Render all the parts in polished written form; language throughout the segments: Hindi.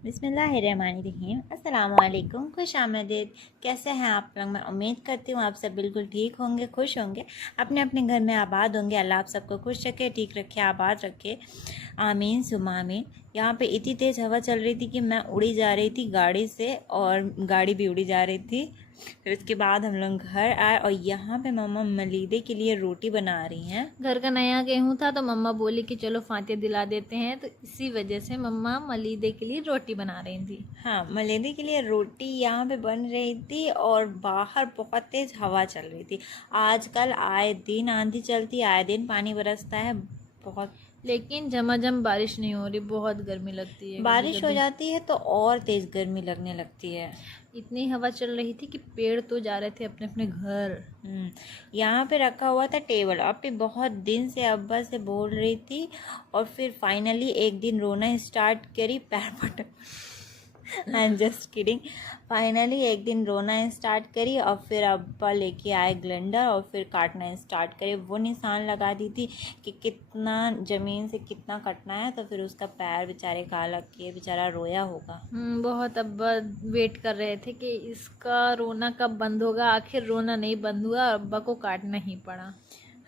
बिस्मिल्लाहिर्रहमानिर्रहीम। अस्सलाम वालेकुम, खुश आमदीद। कैसे हैं आप लोग? मैं उम्मीद करती हूँ आप सब बिल्कुल ठीक होंगे, खुश होंगे, अपने अपने घर में आबाद होंगे। अल्लाह आप सबको खुश रखे, ठीक रखे, आबाद रखे, आमीन सुम्मा आमीन। यहाँ पे इतनी तेज़ हवा चल रही थी कि मैं उड़ी जा रही थी गाड़ी से और गाड़ी भी उड़ी जा रही थी। फिर उसके बाद हम लोग घर आए और यहाँ पे मम्मा मलीदे के लिए रोटी बना रही हैं। घर का नया गेहूं था तो मम्मा बोली कि चलो फातिया दिला देते हैं, तो इसी वजह से मम्मा मलीदे के लिए रोटी बना रही थी। हाँ, मलीदे के लिए रोटी यहाँ पे बन रही थी और बाहर बहुत तेज़ हवा चल रही थी। आजकल आए दिन आंधी चलती, आए दिन पानी बरसता है बहुत। लेकिन झमाझम बारिश नहीं हो रही, बहुत गर्मी लगती है कभी बारिश हो कभी। जाती है तो और तेज़ गर्मी लगने लगती है। इतनी हवा चल रही थी कि पेड़ तो जा रहे थे अपने अपने घर। यहाँ पे रखा हुआ था टेबल। अब भी बहुत दिन से अब्बा से बोल रही थी और फिर फाइनली एक दिन रोना स्टार्ट करी, पैर पटक। I am just kidding. Finally एक दिन रोना स्टार्ट करी और फिर अब्बा लेके आए ग्लेंडर और फिर काटना स्टार्ट करे। वो निशान लगा दी थी कि कितना ज़मीन से कितना कटना है, तो फिर उसका पैर बेचारे का लग के बेचारा रोया होगा। बहुत अब्बा वेट कर रहे थे कि इसका रोना कब बंद होगा। आखिर रोना नहीं बंद हुआ, अब्बा को काटना ही पड़ा।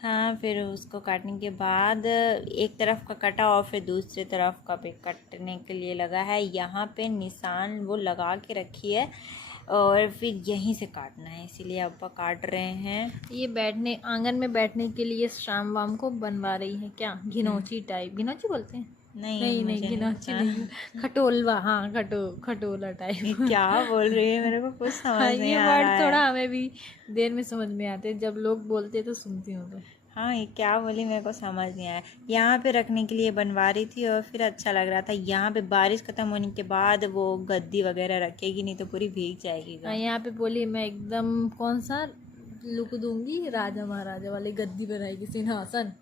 हाँ, फिर उसको काटने के बाद एक तरफ का कटा और फिर दूसरी तरफ का भी कटने के लिए लगा है। यहाँ पे निशान वो लगा के रखी है और फिर यहीं से काटना है, इसीलिए अब्बा काट रहे हैं। ये बैठने आंगन में बैठने के लिए शाम वाम को बनवा रही है क्या, घिनौची टाइप। घिनौची बोलते हैं? नहीं, नहीं नहीं, मुझे नहीं घिनौची पता। नहीं, खटोलवा। हाँ, खटोला ये टाइप। क्या बोल रही है, मेरे को कुछ हाँ, समझ नहीं ये आ रहा वर्ड है। थोड़ा हमें भी देर में समझ में आते हैं, जब लोग बोलते हैं तो सुनती हूँ तो। हाँ, ये क्या बोली मेरे को समझ नहीं आया। यहाँ पे रखने के लिए बनवा रही थी और फिर अच्छा लग रहा था। यहाँ पे बारिश खत्म होने के बाद वो गद्दी वगैरह रखेगी, नहीं तो पूरी भीग जाएगी हाँ, घर। यहाँ पे बोली मैं एकदम कौन सा लुक दूंगी, राजा महाराजा वाली गद्दी बनाएगी, सिंहासन।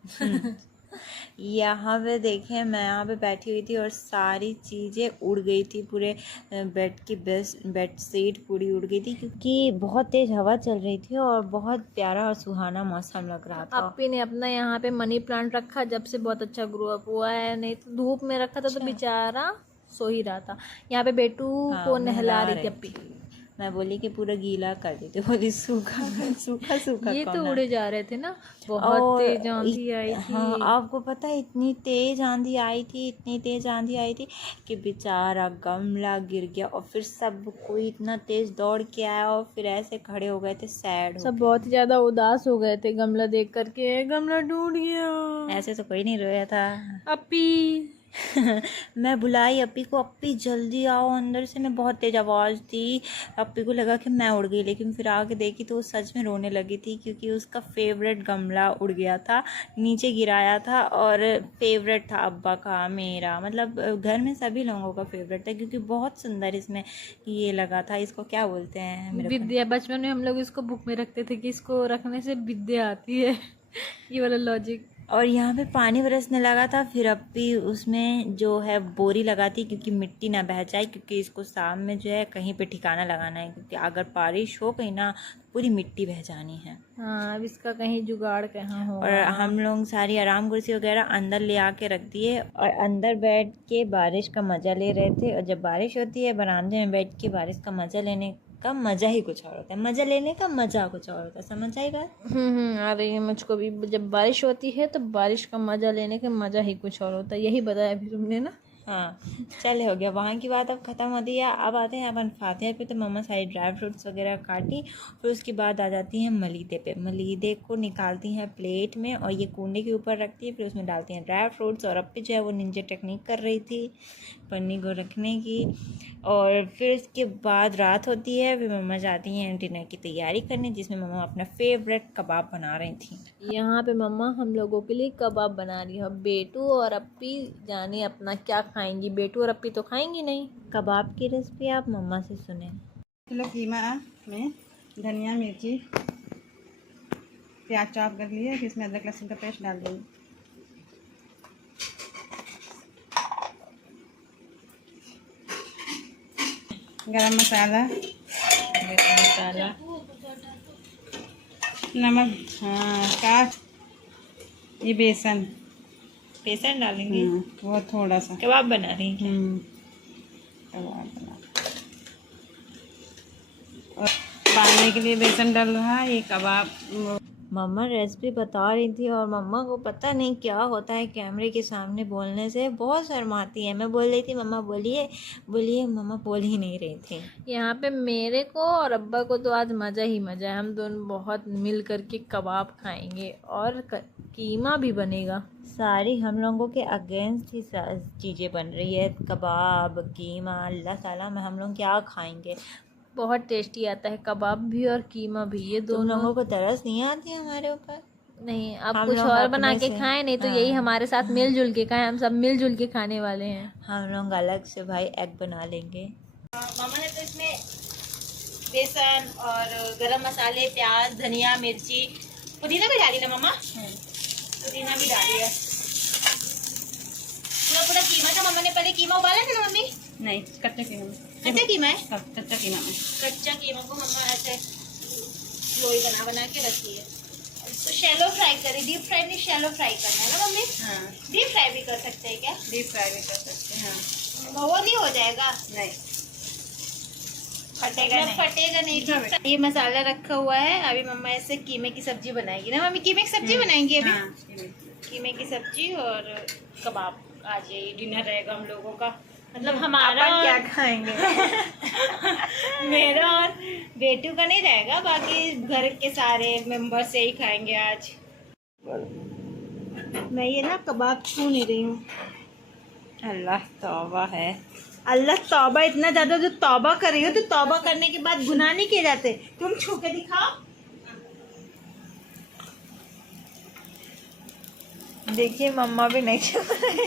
यहाँ पे देखें, मैं यहाँ पे बैठी हुई थी और सारी चीज़ें उड़ गई थी। पूरे बेड की बेडशीट पूरी उड़ गई थी क्योंकि बहुत तेज़ हवा चल रही थी और बहुत प्यारा और सुहाना मौसम लग रहा था। अप्पी ने अपना यहाँ पे मनी प्लांट रखा, जब से बहुत अच्छा ग्रो अप हुआ है। नहीं तो धूप में रखा था तो अच्छा। बेचारा सो ही रहा था। यहाँ पे बेटू को हाँ, नहला नहला रही थी रही अप्पी। थी। मैं बोली कि पूरा गीला कर देते, बोली सूखा सूखा सूखा ये कौन तो है। उड़े जा रहे थे ना, बहुत और तेज आंधी आई हाँ, थी। आपको पता है इतनी तेज़ आंधी आई थी, इतनी तेज़ आंधी आई थी कि बेचारा गमला गिर गया और फिर सब कोई इतना तेज़ दौड़ के आया और फिर ऐसे खड़े हो गए थे, सैड हो सब के। बहुत ही ज्यादा उदास हो गए थे गमला देख करके, गमला टूट गया। ऐसे तो कोई नहीं रोया था। अप्पी। मैं बुलाई अप्पी को, अप्पी जल्दी आओ अंदर से। मैं बहुत तेज़ आवाज़ दी, अप्पी को लगा कि मैं उड़ गई, लेकिन फिर आके देखी तो वो सच में रोने लगी थी क्योंकि उसका फेवरेट गमला उड़ गया था, नीचे गिराया था और फेवरेट था अब्बा का, मेरा मतलब घर में सभी लोगों का फेवरेट था क्योंकि बहुत सुंदर इसमें ये लगा था। इसको क्या बोलते हैं मेरे को? विद्या। बचपन में हम लोग इसको बुक में रखते थे कि इसको रखने से विद्या आती है। ये वाला लॉजिक। और यहाँ पे पानी बरसने लगा था, फिर अप्पी उसमें जो है बोरी लगाती क्योंकि मिट्टी ना बह जाए, क्योंकि इसको शाम में जो है कहीं पे ठिकाना लगाना है, क्योंकि अगर बारिश हो गई ना पूरी मिट्टी बह जानी है। हाँ, अब इसका कहीं जुगाड़ कहाँ और होगा। हम लोग सारी आराम कुर्सी वगैरह अंदर ले आके रख दिए और अंदर बैठ के बारिश का मज़ा ले रहे थे। और जब बारिश होती है बरामदे में बैठ के बारिश का मज़ा लेने का मज़ा ही कुछ और होता है, मज़ा लेने का मज़ा कुछ और होता है। समझ आई बात? आ रही है मुझको भी। जब बारिश होती है तो बारिश का मजा लेने का मजा ही कुछ और होता है, यही बताया अभी तुमने ना। हाँ, चले हो गया वहाँ की बात, अब ख़त्म होती है। अब आते हैं अपन फातिहा पे। तो मम्मा सारी ड्राई फ्रूट्स वगैरह काटी, फिर उसके बाद आ जाती हैं मलीदे पे। मलीदे को निकालती हैं प्लेट में और ये कूंडे के ऊपर रखती है, फिर उसमें डालती हैं ड्राई फ्रूट्स। और अब पे जो है वो निंजा टेक्निक कर रही थी पन्नी को रखने की। और फिर उसके बाद रात होती है, फिर मम्मा जाती हैं डिनर की तैयारी करने, जिसमें मम्मा अपना फेवरेट कबाब बना रही थी। यहाँ पे मम्मा हम लोगों के लिए कबाब बना रही है। बेटू और अप्पी जाने अपना क्या खाएंगी। बेटू और अप्पी तो खाएंगी नहीं। कबाब की रेसिपी आप मम्मा से सुने। किलो कीमा में धनिया मिर्ची प्याज चॉप कर लिए, फिर इसमें अदरक लहसुन का पेस्ट डाल देंगे। गरम मसाला, मसाला, नमक, हाँ का ये बेसन, बेसन डालेंगे। वो थोड़ा सा। कबाब बना रही हैं। कबाब खाने के लिए बेसन डाल रहा है। ये कबाब मम्मा रेसिपी बता रही थी और मम्मा को पता नहीं क्या होता है कैमरे के सामने बोलने से, बहुत शर्माती है। मैं बोल रही थी मम्मा बोलिए बोलिए, मम्मा बोल ही नहीं रही थी। यहाँ पे मेरे को और अब्बा को तो आज मज़ा ही मज़ा है। हम दोनों बहुत मिल करके कबाब खाएंगे और कीमा भी बनेगा। सारी हम लोगों के अगेंस्ट ही चीज़ें बन रही है, कबाब कीमा। अल्लाह ताला में हम लोग क्या खाएंगे। बहुत टेस्टी आता है कबाब भी और कीमा भी। ये तुम दोनों लोगों को तरस नहीं आती हमारे ऊपर? नहीं, अब हम कुछ लोग और बना अपने के से- खाएं, नहीं तो हाँ। यही हमारे साथ मिलजुल के खाएं। हम सब मिलजुल के खाने वाले हैं। हम लोग अलग से भाई एग बना लेंगे। मामा ने तो इसमें बेसन और गरम मसाले, प्याज, धनिया, मिर्ची, पुदीना भी डाली ना मम्मा? पुदीना भी डाली है। पूरा पूरा कीमा था। मम्मा ने पहले कीमा उबाला था ना मम्मी? नहीं, कच्चा कीमा। कच्चा कीमा है? कच्चा कीमा में कच्चा कीमा को मम्मा ऐसे लोई बना बना के रखी है। तो शैलो फ्राई करी, डीप फ्राई नहीं, शैलो फ्राई करना है ना मम्मी? हाँ, डीप फ्राई भी कर सकते हैं क्या? डीप फ्राई भी कर सकते हैं। हाँ, वो नहीं हो जाएगा? नहीं फटेगा नहीं, फटेगा नहीं। ये मसाला रखा हुआ है। अभी मम्मा ऐसे कीमे की सब्जी बनाएगी ना मम्मी? कीमे की सब्जी बनाएंगी अभी? हाँ, कीमे की सब्जी और कबाब। आज ये डिनर रहेगा हम लोगों का। मतलब हमारा क्या खाएंगे? मेरा और बेटू का नहीं रहेगा, बाकी घर के सारे मेंबर से ही खाएंगे आज। मैं ये ना कबाब छू नहीं रही हूँ। अल्लाह तौबा है। अल्लाह तौबा, इतना ज्यादा जो तौबा कर रही हो तो तौबा करने के बाद गुनाह नहीं किए जाते। तुम छू के दिखाओ। देखिए मम्मा भी नहीं छू रहे।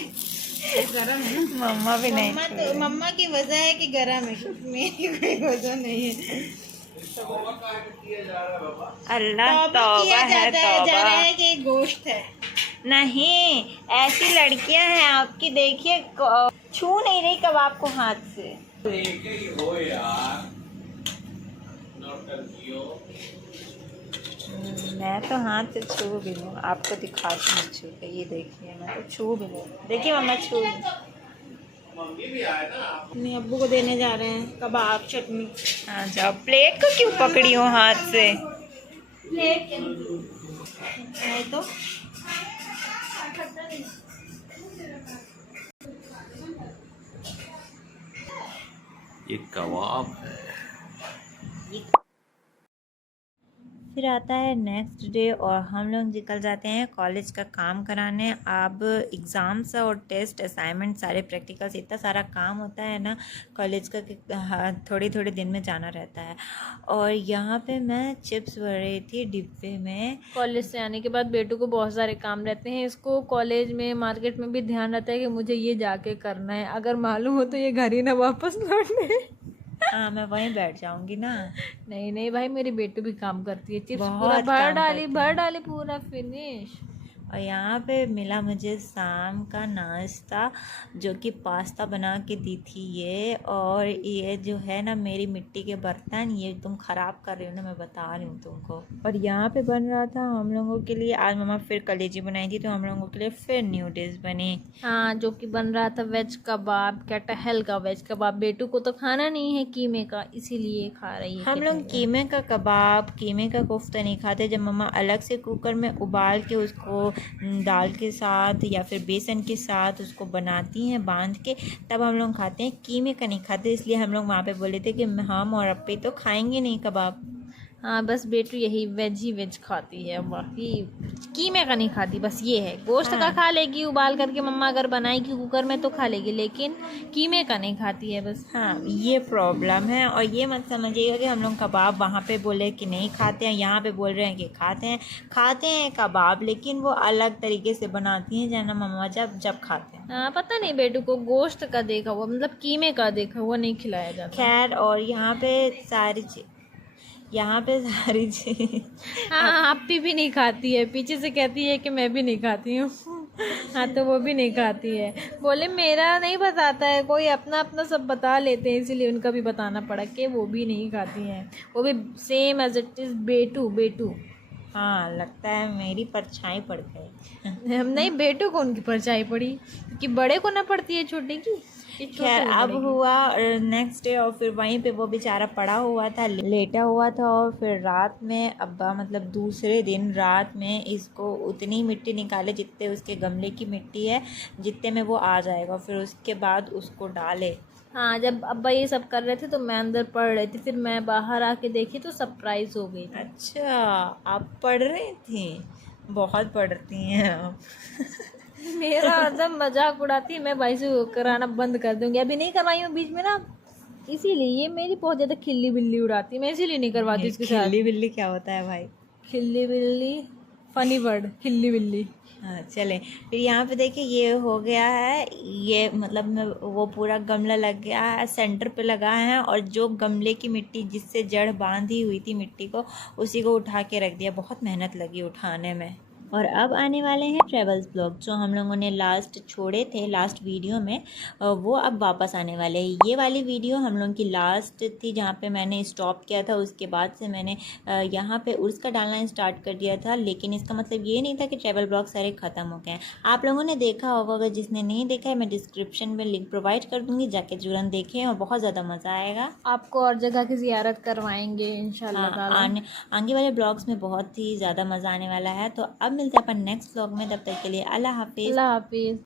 गरम है। मम्मा भी नहीं मम्मा छू तो रही। मम्मा की वजह है कि गरम है, मेरी कोई वजह नहीं है। अल्लाह तौबा तौबा किया है, जा रहा तौबा है कि गोश्त है। नहीं, ऐसी लड़कियां हैं आपकी, देखिए छू नहीं रही कबाब को हाथ से। मैं तो हाथ से छू भी लूँ, आपको दिखाती हूँ छू के। ये देखिए मैं तो छू भी लूँ। देखिए मम्मा छू। अपने अब्बू को देने जा रहे हैं कबाब चटनी। हाँ जाओ। प्लेट को क्यों पकड़ी हो हाथ से? नहीं तो ये कबाब है। फिर आता है नेक्स्ट डे और हम लोग निकल जाते हैं कॉलेज का काम कराने। अब एग्ज़ाम्स और टेस्ट असाइनमेंट सारे प्रैक्टिकल्स, इतना सारा काम होता है ना कॉलेज का कि थोड़ी थोड़ी दिन में जाना रहता है। और यहाँ पे मैं चिप्स भर रही थी डिब्बे में। कॉलेज से आने के बाद बेटू को बहुत सारे काम रहते हैं। इसको कॉलेज में मार्केट में भी ध्यान रहता है कि मुझे ये जाके करना है। अगर मालूम हो तो ये घर ही ना वापस लौटने। हाँ मैं वहीं बैठ जाऊँगी ना। नहीं नहीं भाई, मेरी बेटू भी काम करती है। चिप्स बहुत पूरा काम करती है। भर डाली पूरा फिनिश। और यहाँ पे मिला मुझे शाम का नाश्ता, जो कि पास्ता बना के दी थी ये। और ये जो है ना मेरी मिट्टी के बर्तन, ये तुम ख़राब कर रही हो ना, मैं बता रही हूँ तुमको। और यहाँ पे बन रहा था हम लोगों के लिए, आज मम्मा फिर कलेजी बनाई थी तो हम लोगों के लिए फिर न्यू डिश बनी। हाँ, जो कि बन रहा था वेज कबाब, कटहल का वेज कबाब। बेटू को तो खाना नहीं है कीमे का, इसीलिए खा रही है। हम लोग कीमे का कबाब, कीमे का कोफ्ता नहीं खाते। जब मम्मा अलग से कुकर में उबाल के उसको दाल के साथ या फिर बेसन के साथ उसको बनाती हैं बांध के, तब हम लोग खाते हैं। कीमे का नहीं खाते, इसलिए हम लोग वहाँ पे बोले थे कि हम और अप्पी तो खाएंगे नहीं कबाब। हाँ, बस बेटू यही वेज ही वेज खाती है, बाकी कीमे का नहीं खाती। बस ये है, गोश्त का खा लेगी उबाल करके, मम्मा अगर बनाएगी कुकर में तो खा लेगी, लेकिन कीमे का नहीं खाती है बस। हाँ ये प्रॉब्लम है। और ये मत समझिएगा कि हम लोग कबाब वहाँ पे बोले कि नहीं खाते हैं, यहाँ पे बोल रहे हैं कि खाते हैं कबाब, लेकिन वो अलग तरीके से बनाती हैं जाना मम्मा जब खाते हैं। हाँ, पता नहीं बेटू को गोश्त का देखा हुआ, मतलब कीमे का देखा हुआ नहीं खिलाया जाता। खैर, और यहाँ पे सारी चीज़ हाँ, अप्पी भी नहीं खाती है, पीछे से कहती है कि मैं भी नहीं खाती हूँ। हाँ, तो वो भी नहीं खाती है। बोले मेरा नहीं बताता है कोई, अपना अपना सब बता लेते हैं, इसीलिए उनका भी बताना पड़ा कि वो भी नहीं खाती हैं। वो भी सेम एज इट इज़ बेटू। हाँ लगता है मेरी परछाई पड़ गई। हम नहीं, बेटू को उनकी परछाई पड़ी, क्योंकि बड़े को ना पड़ती है छोटे की। खैर अब हुआ नेक्स्ट डे, और फिर वहीं पे वो बेचारा पड़ा हुआ था, लेटा हुआ था, और फिर रात में अब्बा मतलब दूसरे दिन रात में इसको उतनी मिट्टी निकाले जितने उसके गमले की मिट्टी है, जितने में वो आ जाएगा, फिर उसके बाद उसको डाले। हाँ, जब अब्बा ये सब कर रहे थे तो मैं अंदर पढ़ रही थी, फिर मैं बाहर आके देखी तो सरप्राइज हो गई। अच्छा, आप पढ़ रही थी? बहुत पढ़ती हैं आप। मेरा एकदम मजाक उड़ाती है, मैं भाई से कराना बंद कर दूंगी, अभी नहीं करवाई हूँ बीच में ना, इसीलिए ये मेरी बहुत ज़्यादा खिल्ली बिल्ली उड़ाती है, मैं इसीलिए नहीं करवाती इसके साथ। खिल्ली बिल्ली क्या होता है भाई? खिल्ली बिल्ली फनी वर्ड, खिल्ली बिल्ली। हाँ चलें, फिर यहाँ पे देखिए ये हो गया है, ये मतलब वो पूरा गमला लग गया है, सेंटर पे लगा है, और जो गमले की मिट्टी जिससे जड़ बांधी हुई थी मिट्टी को, उसी को उठा के रख दिया। बहुत मेहनत लगी उठाने में। और अब आने वाले हैं ट्रेवल्स ब्लॉग, जो हम लोगों ने लास्ट छोड़े थे लास्ट वीडियो में, वो अब वापस आने वाले हैं। ये वाली वीडियो हम लोगों की लास्ट थी जहाँ पे मैंने स्टॉप किया था, उसके बाद से मैंने यहाँ पे उर्स का डालना स्टार्ट कर दिया था, लेकिन इसका मतलब ये नहीं था कि ट्रेवल ब्लॉग सारे ख़त्म हो गए हैं। आप लोगों ने देखा होगा, अगर जिसने नहीं देखा है मैं डिस्क्रिप्शन में लिंक प्रोवाइड कर दूँगी, जाके तुरंत देखें और बहुत ज़्यादा मज़ा आएगा। आपको और जगह की ज़ियारत करवाएंगे इंशाल्लाह ताला। आगे वाले ब्लॉग्स में बहुत ही ज़्यादा मज़ा आने वाला है। तो अब मिलते हैं अपन नेक्स्ट ब्लॉग में, तब तक के लिए अल्लाह हाफिज़। अल्लाह हाफिज़।